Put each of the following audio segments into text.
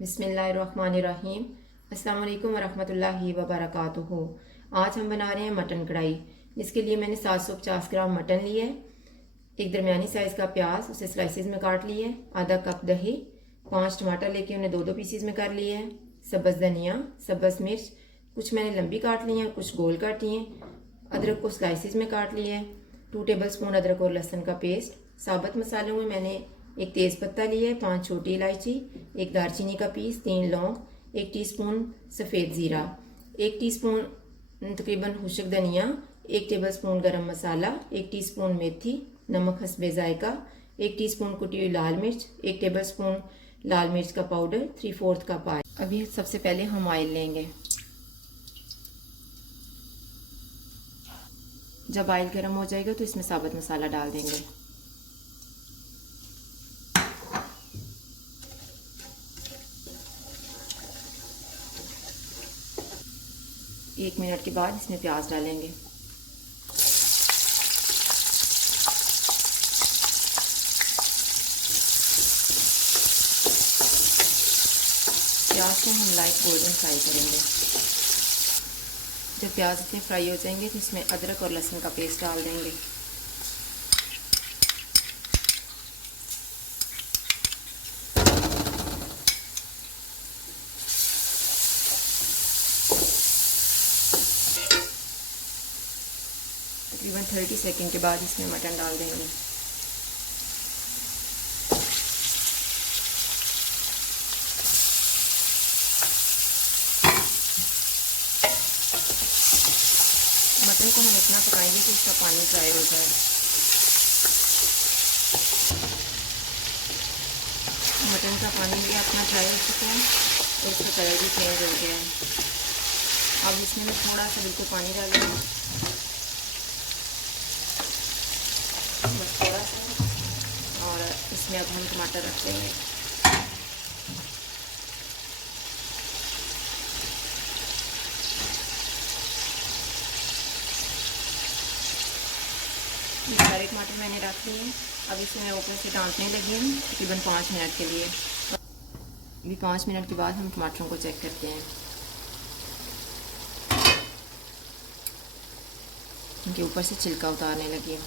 बिस्मिल्लाहिर्रहमानिर्रहीम। अस्सलाम वालेकुम वरहमतुल्लाहि वबरकातुहू। आज हम बना रहे हैं मटन कढ़ाई। इसके लिए मैंने 750 ग्राम मटन लिया है, एक दरमियानी साइज़ का प्याज उसे स्लाइसिस में काट लिया है, आधा कप दही, 5 टमाटर लेके उन्हें दो दो पीसीज में कर लिए है, सब्ज़ धनिया, सब्ज़ मिर्च कुछ मैंने लंबी काट ली हैं, कुछ गोल काटी हैं, अदरक को स्लाइसिस में काट लिया है, 2 टेबल स्पून अदरक और लहसुन का पेस्ट। साबुत मसालों में मैंने एक तेज़ पत्ता लिया है, 5 छोटी इलायची, एक दालचीनी का पीस, 3 लौंग, 1 टीस्पून सफ़ेद ज़ीरा, 1 टीस्पून तकरीबन खुश्क धनिया, 1 टेबल स्पून गरम मसाला, 1 टीस्पून मेथी, नमक हस्बे जायका, 1 टीस्पून कुटी हुई लाल मिर्च, 1 टेबल स्पून लाल मिर्च का पाउडर, 3/4 कप ऑयल। अभी सबसे पहले हम ऑयल लेंगे। जब ऑयल गर्म हो जाएगा तो इसमें साबुत मसाला डाल देंगे। एक मिनट के बाद इसमें प्याज डालेंगे। प्याज को हम लाइट गोल्डन फ्राई करेंगे। जब प्याज इतने फ्राई हो जाएंगे तो इसमें अदरक और लहसुन का पेस्ट डाल देंगे। तकरीबन 30 सेकंड के बाद इसमें मटन डाल देंगे। मटन को हम इतना पकाएंगे कि इसका पानी ड्राई हो जाए। मटन का पानी भी अपना ड्राई हो चुका है और इसका कलर भी चेंज हो गया है। अब इसमें मैं थोड़ा सा बिल्कुल पानी डालूंगी, बस थोड़ा सा, और इसमें अब हम टमाटर रख देंगे। ये सारे टमाटर मैंने रख लिए। अब इसे मैं ऊपर से डांटने लगी हूँ तकरीबन 5 मिनट के लिए। अभी 5 मिनट के बाद हम टमाटरों को चेक करते हैं। इनके ऊपर से छिलका उतारने लगी हूँ।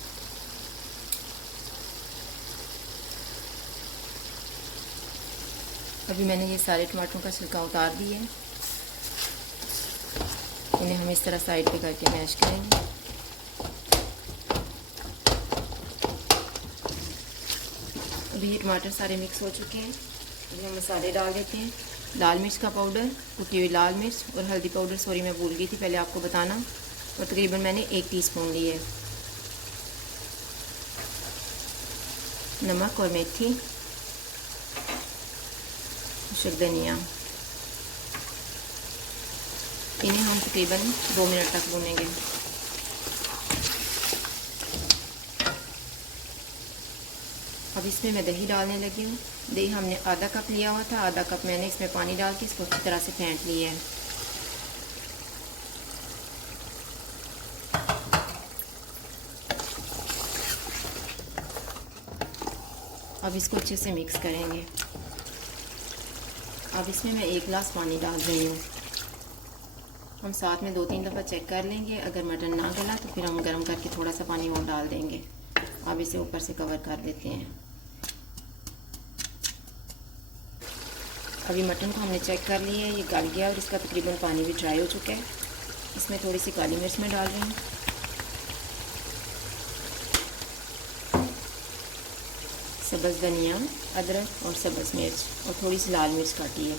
अभी मैंने ये सारे टमाटरों का छिलका उतार दिया है। इन्हें हम इस तरह साइड पे करके मैश करेंगे। अभी ये टमाटर सारे मिक्स हो चुके हैं। अभी हम मसाले डाल देते हैं। लाल मिर्च का पाउडर, कुटी हुई लाल मिर्च और हल्दी पाउडर, सॉरी मैं भूल गई थी पहले आपको बताना, और तकरीबन मैंने 1 टीस्पून लिए। नमक और मेथी, खुश्क धनिया। इन्हें हम तकरीबन 2 मिनट तक भूनेंगे। अब इसमें मैं दही डालने लगी हूँ। दही हमने आधा कप लिया हुआ था, आधा कप मैंने इसमें पानी डाल के इसको अच्छी तरह से फेंट लिया है। अब इसको अच्छे से मिक्स करेंगे। अब इसमें मैं 1 गिलास पानी डाल रही हूँ। हम साथ में 2-3 दफ़ा चेक कर लेंगे, अगर मटन ना गला तो फिर हम गर्म करके थोड़ा सा पानी और डाल देंगे। अब इसे ऊपर से कवर कर देते हैं। अभी मटन को हमने चेक कर लिया है, ये गल गया और इसका तकरीबन पानी भी ड्राई हो चुका है। इसमें थोड़ी सी काली मिर्च मैं डाल रही हूँ, सब्ज़ धनिया, अदरक और सब्ज़ मिर्च और थोड़ी सी लाल मिर्च काटी है।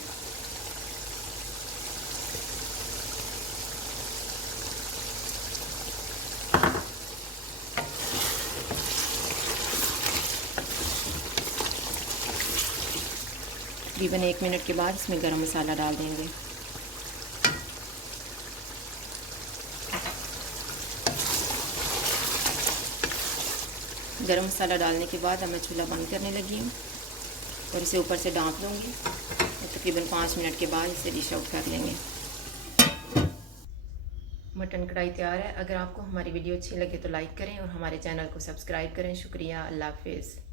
तकरीबन 1 मिनट के बाद इसमें गरम मसाला डाल देंगे। गरम मसाला डालने के बाद अब मैं चूल्हा बंद करने लगी हूँ और इसे ऊपर से ढाँप दूँगी और तकरीबन 5 मिनट के बाद इसे डिश आउट कर लेंगे। मटन कढ़ाई तैयार है। अगर आपको हमारी वीडियो अच्छी लगे तो लाइक करें और हमारे चैनल को सब्सक्राइब करें। शुक्रिया। अल्लाह हाफिज़।